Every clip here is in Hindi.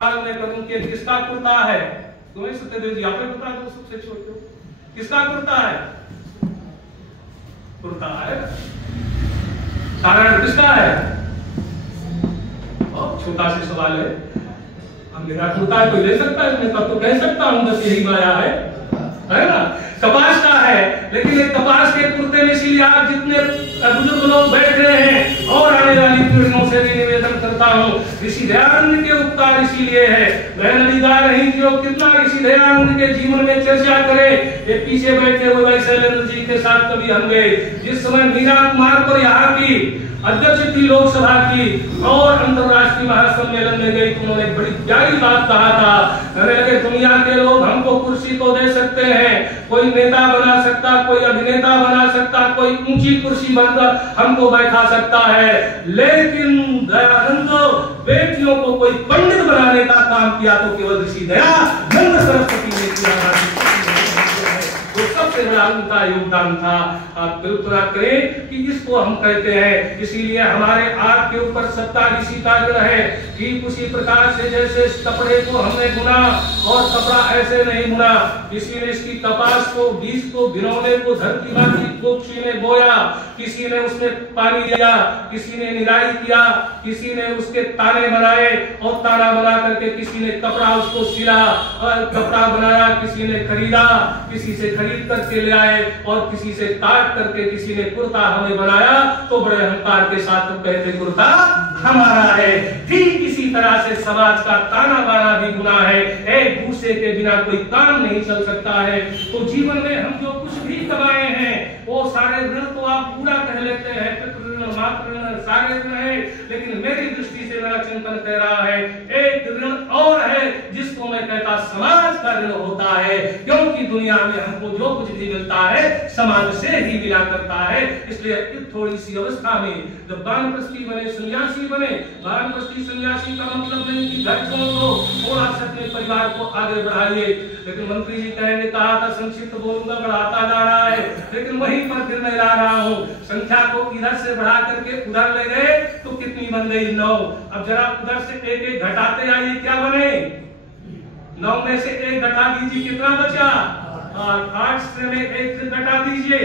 मैं करूं कि किसका कुर्ता है? तुम्हें सत्यदेव जी आपने बता दो, सबसे छोटे किसका कुर्ता है? कुर्ता है। साधारण किसका है? और छोटा सा सवाल है, अब मेरा कुर्ता है कोई ले सकता है? मैं तो कह सकता हूं बस यही माया है ना? कपास का है, लेकिन एक कपास के कुर्ते में इसीलिए आप जितने बुजुर्ग लोग बैठ रहे हैं और आने वाली पीढ़ियों से भी निवेदन करता हूँ, ऋषि दयानंद के उपकार इसीलिए है। बहन अभी गा रही थी और कितना ऋषि दयानंद के जीवन में चर्चा करें। ये पीछे बैठे हुए भाई शैलेंद्र जी के साथ कभी हम गए, जिस समय मीरा कुमार पर यहाँ की अध्यक्ष थी लोकसभा की और अंतरराष्ट्रीय महासम्मेलन में गई, उन्होंने बड़ी प्यारी बात कहा था। कहने लगे दुनिया के लोग हमको कुर्सी तो दे सकते हैं, कोई नेता बना सकता, कोई अभिनेता बना सकता, कोई ऊंची कुर्सी बनकर हमको बैठा सकता है, लेकिन दयानंद बेटियों को कोई पंडित बनाने का काम किया तो केवल ऋषि दयानंद सरस्वती ने किया। तो सबसे बड़ा उनका योगदान था। आप कल्पना करें कि इसको हम कहते हैं, इसीलिए हमारे आपके ऊपर सत्ता ऋषि का ऋण है। ठीक उसी प्रकार से जैसे इस कपड़े को हमने बुना और कपड़ा ऐसे नहीं बुना, किसी ने इसकी कपास को बीज को भिनौने को धरती माटी को किसी ने बोया, किसी ने उसमें पानी दिया, किसी ने निराई किया, किसी ने उसके ताने बनाए और ताना बना करके किसी ने कपड़ा उसको सिला और कपड़ा बनाया, किसी ने खरीदा, किसी से खरीद करके ले आए और किसी से काट करके किसी ने कुर्ता हमें बनाया। तो बड़े अहंकार के साथ कहते कुर्ता हमारा है। ठीक इसी तरह से समाज का ताना बाना भी गुनाह है। एक दूसरे के बिना कोई काम नहीं चल सकता है। तो जीवन में हम जो कुछ भी कमाए हैं वो सारे ऋण तो आप पूरा कह लेते हैं, मात्र ऋण सारे ऋण है, लेकिन मेरी दृष्टि से मेरा चिंतन कह रहा है एक ऋण और है जिसको मैं कहता समाज का ऋण होता है, क्योंकि दुनिया में हमको जो कुछ भी मिलता है समाज से ही मिला करता है। इसलिए थोड़ी सी अवस्था में जब वानप्रस्थी बने, सन्यासी बने, वानप्रस्थी सन्यासी का मतलब नहीं कि घर छोड़ दो, थोड़ा सा अपने परिवार को आगे बढ़ाइए। लेकिन मंत्री जी कहने कहा था संक्षिप्त बोलूंगा, बढ़ाता जा रहा है, लेकिन वहीं पर फिर मैं ला रहा हूँ। संख्या को इधर से बढ़ा करके उधर ले गए तो कितनी बन गई? 9। अब जरा उधर से एक एक घटाते आइए, क्या बने? 9 में से 1 घटा दीजिए, कितना बचा? 8 से में 1 फिर घटा दीजिए,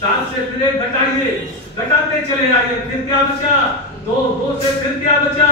7 से फिर 1 घटाइए, घटाते चले आइए, फिर क्या बचा? 2 से फिर क्या बचा?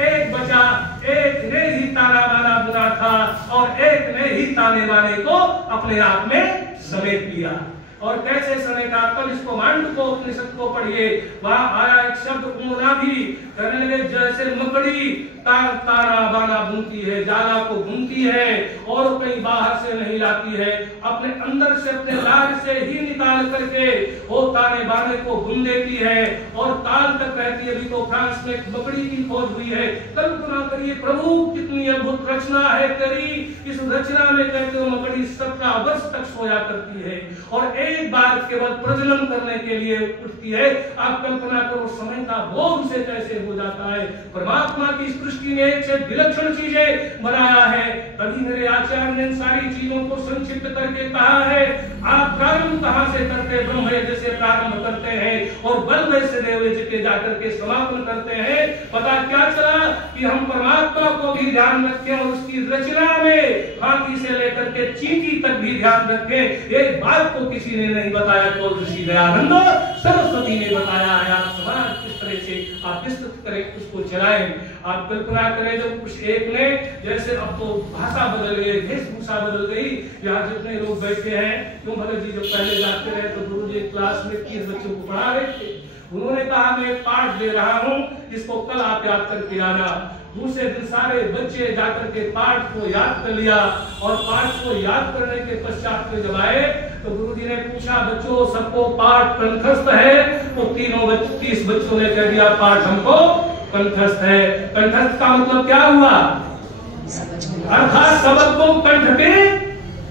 1 बचा। 1 ने ही ताना बाना बुना था और 1 ने ही ताने बाने को अपने आप में समेट लिया। और कैसे समेटा? कल इसको मांडुक्य उपनिषद को पढ़िए, वहां आया एक शब्द उमना भी, कहने लगे जैसे मकड़ी तारा बाना बुनती है, जाला को बुनती है और कहीं बाहर से नहीं लाती है, अपने अंदर से अपने लार से ही निकाल करके वो ताने बाने को बुन देती है और काल तक रहती है। अभी तो फ्रांस में मकड़ी की खोज हुई है। कल्पना करिए प्रभु कितनी अद्भुत रचना है तेरी। इस रचना में कहते हो मकड़ी 17 वर्ष तक सोया करती है और एक बार केवल प्रजनन करने के लिए उठती है। आप कल्पना करो समय का बोध से कैसे हो जाता है। परमात्मा की सृष्टि ने एक से विलक्षण चीजें बनाया है। तभी मेरे आचार्य ने सारी चीजों को संक्षिप्त करके कहा है, आप प्रारंभ कहां से करते? ब्रह्म से प्रारंभ करते हैं और बल से देव के जाकर के समापन करते हैं। पता क्या चला कि हम परमात्मा को भी ध्यान रखें और उसकी रचना में हाथी से लेकर के चींटी तक भी ध्यान रखें। एक बात को किसी ने नहीं बताया, तो ऋषि दयानंद सरस्वती ने बताया है। आप समाज किस तरह से आप विस्तृत करें उसको चलाएं। आप कल्पना करें जब कुछ एक ने, जैसे अब तो भाषा बदल गई, वेशभूषा बदल गई, यहाँ जितने लोग बैठे हैं, क्यों भगत जी जब पहले जाते रहे तो गुरु जी क्लास में 30 बच्चों को पढ़ा रहे थे। उन्होंने कहा मैं एक पाठ दे रहा हूँ, इसको कल आप याद करके आना। दूसरे दिन सारे बच्चे जाकर के पाठ को याद कर लिया और पाठ को याद करने के पश्चात में जब आए तो गुरुजी ने पूछा बच्चों सबको पाठ कंठस्थ है? तो 30 बच्चों ने कह दिया पाठ हमको कंठस्थ है। कंठस्थ का मतलब क्या हुआ? अर्थात शब्द को कंठ पे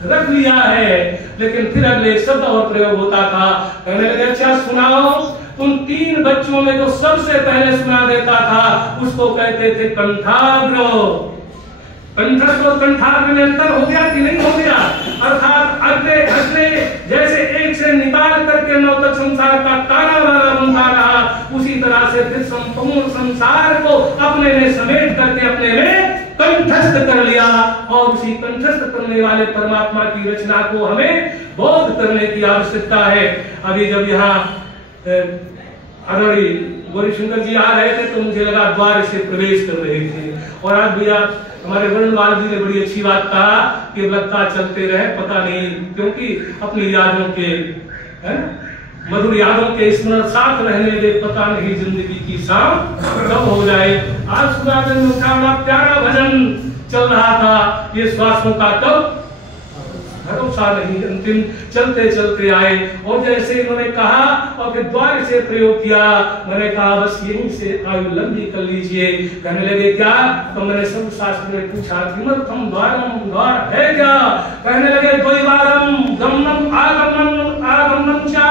रख लिया है। लेकिन फिर अगले शब्द और प्रयोग होता था, कहने लगे अच्छा सुनाओ। उन 3 बच्चों में जो सबसे पहले सुना देता था उसको कहते थे कंठाग्र। कंठस्थ और कंठाग्र में अंतर हो गया कि नहीं हो गया? अर्थात अगले अगले जैसे एक से निकाल करके 9 तक संसार का ताना बाना बनता रहा, उसी तरह से फिर संपूर्ण संसार को अपने में समेट करके अपने में कंठ कंठस्थ कर लिया और उसी कंठस्थ करने वाले परमात्मा की रचना को हमें बोध करने की आवश्यकता है। अभी जब यहाँ आदरणीय गौरीशंकर जी आ रहे थे तो मुझे लगा द्वार से प्रवेश कर रहे थे, और आज भैया हमारे वर्णवाल जी ने बड़ी अच्छी बात कहा कि लगता चलते रहे पता नहीं, क्योंकि अपनी यादों के मधुर यादों के स्मरण साथ रहने दे, पता नहीं जिंदगी की शाम कब हो जाए। आज सुबह में उठा प्यारा भजन चल रहा था, ये श्वासों का कब भरोसा नहीं, अंतिम चलते चलते आए। और जैसे इन्होंने कहा और फिर द्वार से प्रयोग किया, मैंने कहा बस यहीं से आयु लंबी कर लीजिए। कहने लगे क्या? तो मैंने सब शास्त्र में पूछा किमर्थम द्वारम, द्वार है क्या? कहने लगे द्वैवारम गमनम आगमनम आगमनम चा,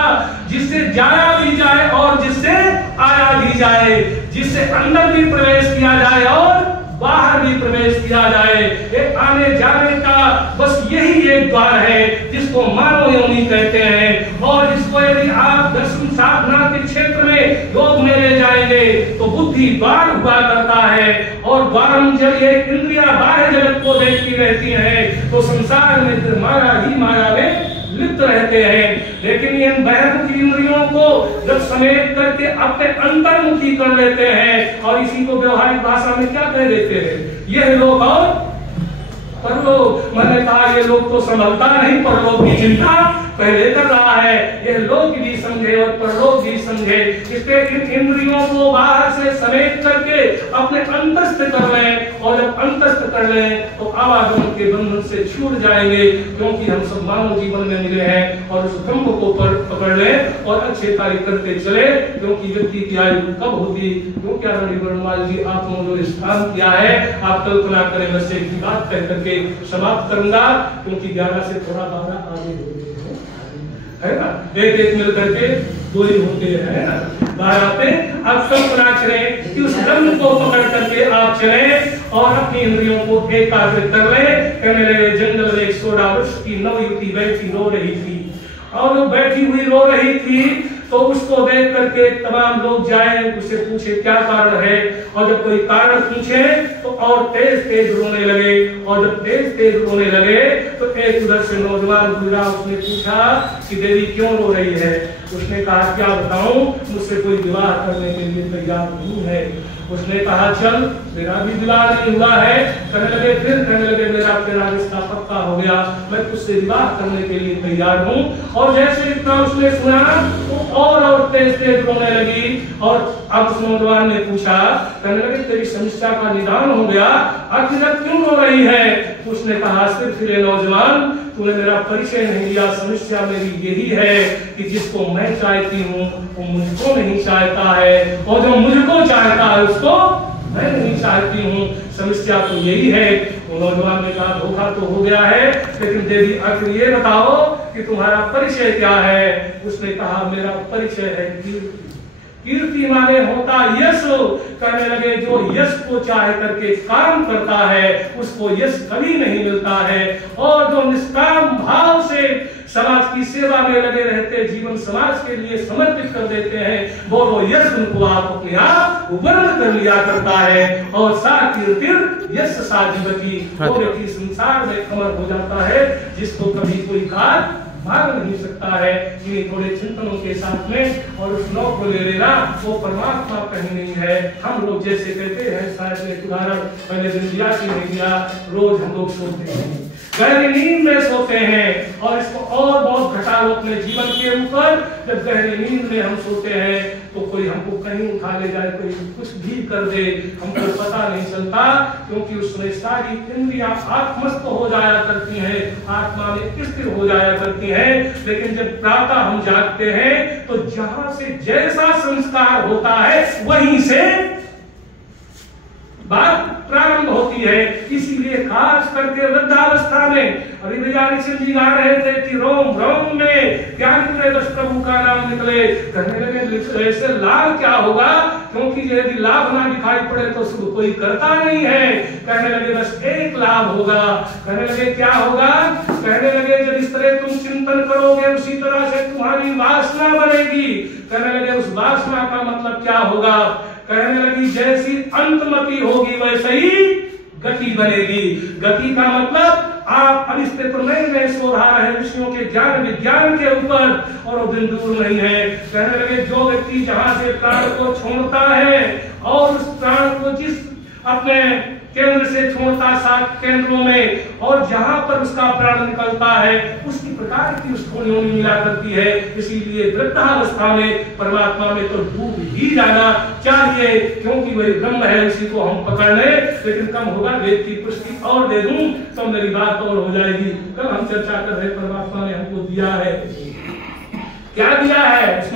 जिससे जाया भी जाए और जिससे आया भी जाए, जिससे अंदर भी प्रवेश किया जाए और बाहर भी प्रवेश किया जाए। एक आने जाने का बस यही एक द्वार है जिसको मानव योनि कहते हैं, और जिसको यदि आप दर्शन साधना के क्षेत्र में योग में ले जाएंगे तो बुद्धि द्वार हुआ करता है। और द्वारम जब ये इंद्रिया बाह्य जगत को देखती रहती हैं तो संसार में माया ही माया में लिप्त रहते हैं। लेकिन इन बहिर्मुखी इंद्रियों को जब समेट करके अपने अंतर्मुखी कर लेते हैं, और इसी को व्यवहारिक भाषा में क्या कह देते हैं, यह लोग और परलोक। मैंने कहा ये लोग तो संभलता नहीं, परलोक की चिंता पहले कर रहा है। यह लोक भी समझे और परलोक भी समझे। इसके इन इंद्रियों को बाहर से समेट करके अपने अंतस्थ कर लें, और जब अंतस्थ कर लें तो आवागमन के बंधन से छूट जाएंगे, क्योंकि हम सब मानव जीवन में मिले हैं। और उस ब्रह्म को पकड़ लें और अच्छे कार्य करते चले, क्योंकि व्यक्ति की आयु कब होगी, क्योंकि आदरणीय वर्णवाल जी आपने जो स्थान किया है, आप कल्पना करें। बस एक बात कह करके समाप्त करूंगा, क्योंकि 11 से थोड़ा 12 आगे हो गए है ना, एक मिल करके दो ही होते हैं ना, बाहर आते। अब कल्पना करें कि उस ब्रह्म को पकड़ करके आप चले और अपनी इंद्रियों को एकाग्र कर ले। कहने लगे जंगल में एक सोडा वृक्ष की नवयुवती बैठी रो रही थी, और वो बैठी हुई रो रही थी तो उसको देख करके तमाम लोग जाए, उससे पूछे क्या कारण है, और जब कोई कारण पूछे तो और तेज तेज रोने लगे। और जब तेज तेज रोने लगे तो एक उधर से नौजवान गुजरा, उसने पूछा कि देवी क्यों रो रही है? उसने कहा क्या बताऊं, मुझसे कोई विवाह करने के लिए तैयार नहीं है। उसने कहा चल, मेरा भी विवाह नहीं हुआ है। कहने लगे फिर? कहने लगे मेरा तेरा रिश्ता पक्का हो गया, मैं तुझसे विवाह करने के लिए तैयार हूँ। और जैसे इतना उसने सुना तो और तेज तेज रोने लगी। और अब उस नौजवान ने पूछा, कहने लगे तेरी समस्या का निदान हो गया, आखिर क्यों रो रही है? उसने कहा सिर्फ नौजवान तूने मेरा परिचय नहीं लिया, समस्या मेरी यही है कि जिसको मैं चाहती हूँ वो मुझको नहीं चाहता है, और जो मुझको चाहता है उसको मैं नहीं चाहती हूँ। समस्या तो यही है। वो नौजवान ने कहा धोखा तो हो गया है, लेकिन देवी आखिर ये बताओ कि तुम्हारा परिचय क्या है? उसने कहा मेरा परिचय है कीर्ति। कीर्ति माने होता यश। कहने लगे जो यश को चाह करके काम करता है उसको यश कभी नहीं मिलता है, और जो निष्काम भाव से समाज की सेवा में लगे रहते, जीवन समाज के लिए समर्पित कर देते हैं, वो यश उनको आप अपने आप वर्ण कर लिया करता है। और सा कीर्ति यश सा जीवती, वो व्यक्ति संसार में अमर हो जाता है, जिसको कभी कोई काल मार नहीं सकता है। ये थोड़े चिंतनों के साथ में और उस नौ को ले लेना, वो परमात्मा कहीं नहीं है। हम लोग जैसे कहते हैं, शायद एक उदाहरण पहले दिन दिया कि नहीं दिया, रोज हम लोग सोते हैं, गहरी नींद में सोते हैं, और इसको और बहुत घटा लो अपने जीवन के ऊपर। जब गहरी नींद में हम सोते हैं तो कोई हमको कहीं उठा ले जाए, कोई कुछ भी कर दे, हमको पता नहीं चलता, क्योंकि उसमें सारी इंद्रियां आत्मस्थ हो जाया करती हैं, आत्मा में स्थिर हो जाया करती हैं। लेकिन जब प्रातः हम जागते हैं तो जहां से जैसा संस्कार होता है वहीं से बात प्रारंभ होती है। इसीलिए खास करके वृद्धावस्था में, अभी भैया जी गा रहे थे कि रोम रोम में क्या निकले, बस प्रभु का नाम निकले। कहने लगे ऐसे लाभ क्या होगा, क्योंकि यदि लाभ ना दिखाई पड़े तो उसको कोई करता नहीं है। कहने लगे बस एक लाभ होगा। कहने लगे क्या होगा? कहने लगे जब इस तरह तुम चिंतन करोगे उसी तरह से तुम्हारी वासना बनेगी। कहने लगे उस वासना का मतलब क्या होगा? कहने लगी जैसी अंतमति होगी वैसे ही गति बनेगी। गति का मतलब आप अब इस पे तो नए शोध आ रहे ऋषियों के ज्ञान विज्ञान के ऊपर, और वो दिन दूर नहीं है। कहने लगे जो व्यक्ति जहां से प्राण को छोड़ता है और उस प्राण को जिस अपने केंद्र से छोड़ता 7 केंद्रों में, और जहां पर उसका प्राण निकलता है उसकी प्रकार की उसको योनि मिला करती है। इसीलिए वृद्धावस्था में परमात्मा में तो डूब ही जाना चाहिए, क्योंकि वही ब्रह्म है, उसी को हम पकड़ लें। लेकिन कम होगा, वेद की पुष्टि और दे दूं तो मेरी बात और हो जाएगी। कल हम चर्चा कर रहे परमात्मा ने हमको दिया है, क्या दिया है।